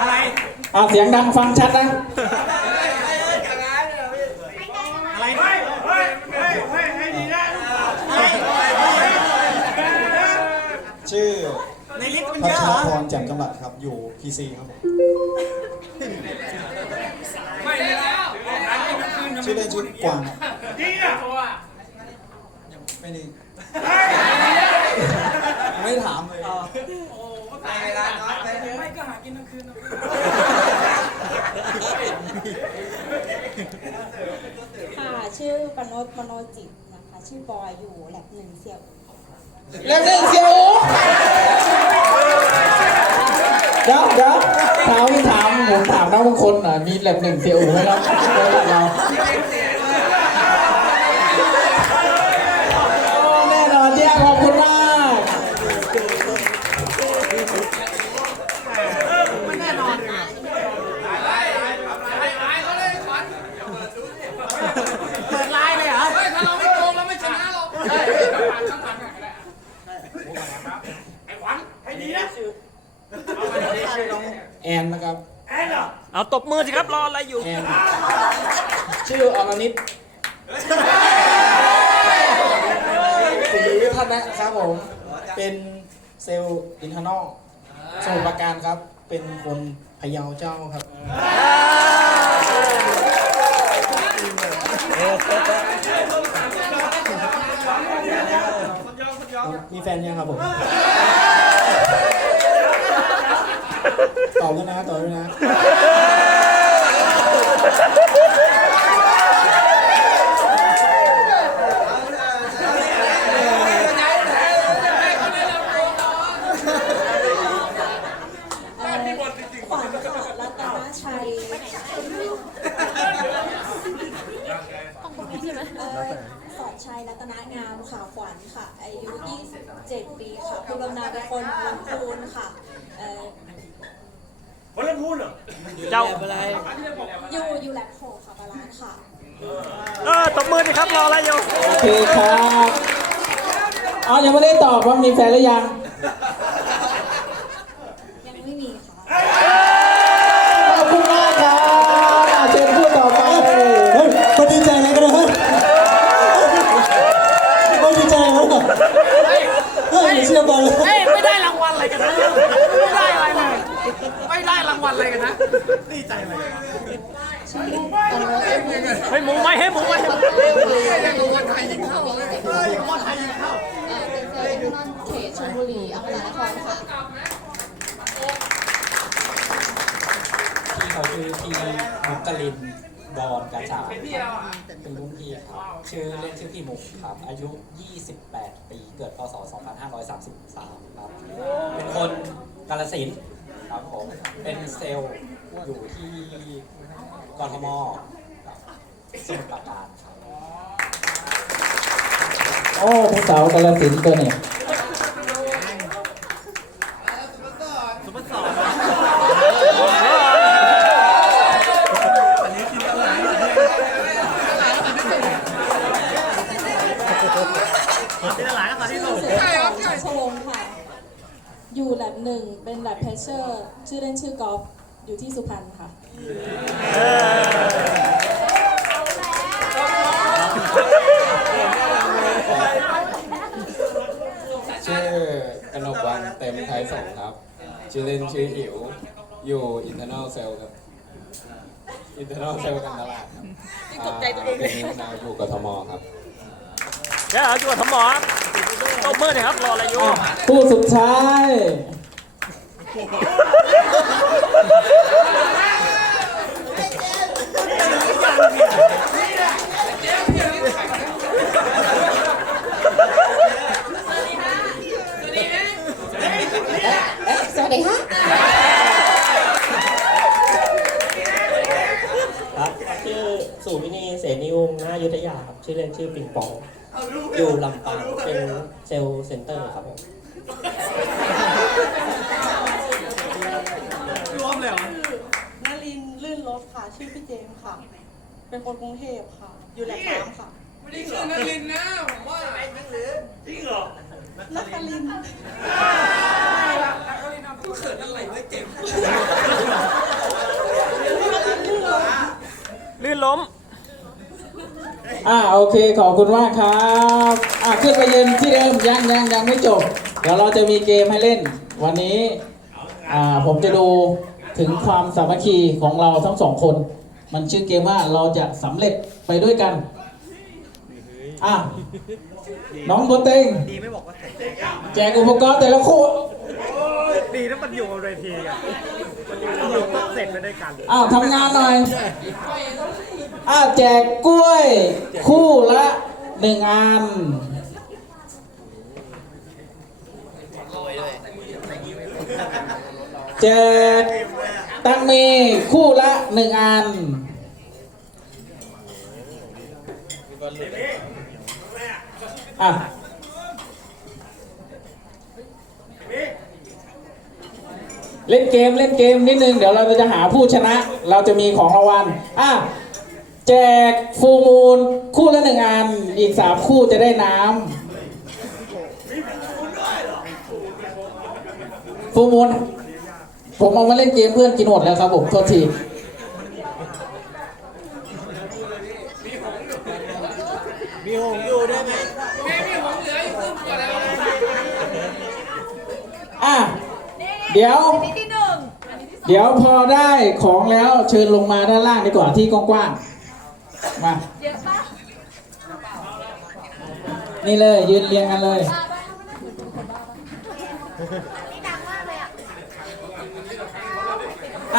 อะไรเอาเสียงดังฟังชัดนะอะไรเฮ้ยเฮ้ยเฮ้ยเฮ้ยให้ดีนะชื่อในลิสต์มันเยอะเหรรอพรแจ่มจำรัดครับ อยู่ PC ครับผมไม่แล้วชื่อเล่นชื่อกวางจริงอะไม่ได้ไม่ถามเลย ได้ถามเลยค่ะชื่อปนดมโนจิตนะคะ ชื่อบอยอยู่แลบหนึ่งเสี่ยวเล่นเล่นเสียวเดี๋ยวเดี๋ยวถามถามผมถามนักบางคนหน่อยมีแลบหนึ่งเสียวไหมครับบริษัทเรา ให้ดีนะแอนนะครับ แอนเหรอเอาตบมือสิครับรออะไรอยู่ แอน ชื่ออรนิตศรีธนะครับผม เป็นเซลล์อินเทอร์นอลสมุทรปราการครับ เป็นคนพะเยาเจ้าครับมีแฟนยังครับผม ตอบด้วยนะตอบด้วยนะเอ่อขวัญค่ะรัตนชัยเอ่อสอนชั ยรัตนงามค่ะขวัญค่ะ อายุ 27 ปีค่ะภูมิลำเนาเป็นคนลำพูนค่ะเอ่อคนละพูดเหรอเจ้าอยู่อยู่แลบโฮค่ะบาลานซ์ค่ะ เออตบมือสิครับรออะไรอยู่ โอเคครับอ๋อยังไม่ได้ตอบว่ามีแฟนหรือยังยังไม่มีค่ะ ขอบคุณมากครับอะเชิญพูดต่อไป เฮ้ยมาดีใจอะไรกันนะเฮ้ยมาดีใจอะไรกันเฮ้ยอย่าเชียร์บอลเลย เฮ้ยไม่ได้รางวัลอะไรกันนะไม่ได้อะไรเลย ไม่ได้รางวัล อะไรกันนะดีใจไหมเฮ้ยหมูไหมเฮ้ยหมูไหมเฮ้ยหมูรางวัลไทยยิงเข้าเลยเฮ้ยบอลไทยยิงเข้าเป็นเซลล์ที่นอนเขตชลบุรีอำเภอนครค่ะพี่เขาชื่อพี่มุกกลินดอนกาชาเป็นรุ่นพี่ครับชื่อเล่นชื่อพี่มุกครับ อายุ 28 ปี เกิดพศ 2533 ครับ เป็นคนกาลสินธุ์ ครับผม เป็นเซลล์อยู่ที่กทมครับสมุทรปราการครับโอ้ผู้สาวกาลสินธุ์ตัวเนี่ยที่ตลาดก็ตอนที่ส่งใช่ครับชวงค่ะ อยู่แลบหนึ่งเป็นแลบเพชเชอร์ ชื่อเล่นชื่อกอล์ฟอยู่ที่สุพรรณค่ะ ชื่อกนกวันเต็มไทยสงครับ ชื่อเล่นชื่ออิ๋วอยู่ internal cell ครับ internal cell กันตลาดครับตกใจตัวเองเลยอยู่กทมครับ เดี๋ยวเอาอยู่กับทมอ ตบมือสิครับ รออะไรอยู่อะผู้สุดท้ายสวัสดีค่ะครับชื่อสุวินีเสนีวงศ์นายุทธยาครับชื่อเล่นชื่อปิงปอง อยู่ลำปางเป็นเซลเซ็นเตอร์ครับรวมแลยเหรอ นลินลื่นรถค่ะ ชื่อพี่เจมส์ค่ะ เป็นคนกรุงเทพค่ะ อยู่แหลมสามค่ะไม่ได้ชื่อนักลินนะผมว่าจริงเหรอนักลิร์นักลินนะกูเขินอะไรไว้เจ็บนทร์นลื่นล้ม อ่าโอเคขอบคุณมากครับอ่าขึ้นไปยืนที่เดิมยังยังยังไม่จบ เดี๋ยวเราจะมีเกมให้เล่น วันนี้อ่าผมจะดูถึงความสามัคคีของเราทั้งสองคน มันชื่อเกมว่าเราจะสำเร็จไปด้วยกันอะน้องโบเต็งดีไม่บอกว่าใส่แจกอุปกรณ์แต่ละคู่ดีนะมันอยู่บนเวทีอะมันอยู่เสร็จไปด้วยกันอ้าวทำงานหน่อย อ้าวแจกกล้วย คู่ละหนึ่งอันแจกตังเมคู่ละหนึ่งอัน อะเล่นเกมเล่นเกมนิดนึง เดี๋ยวเราจะหาผู้ชนะ เราจะมีของรางวัลอะ แจกฟูมูล คู่ละหนึ่งอัน อีกสามคู่จะได้น้ำฟูมูล ผมเอามาเล่นเกมเพื่อนกินหมดแล้วครับผมโทษทีมีหงอยู่ได้ไหมอะเดี๋ยวเดี๋ยวพอได้ของแล้วเชิญลงมาด้านล่างดีกว่าที่กว้างๆ มานี่เลยยืนเรียงกันเลย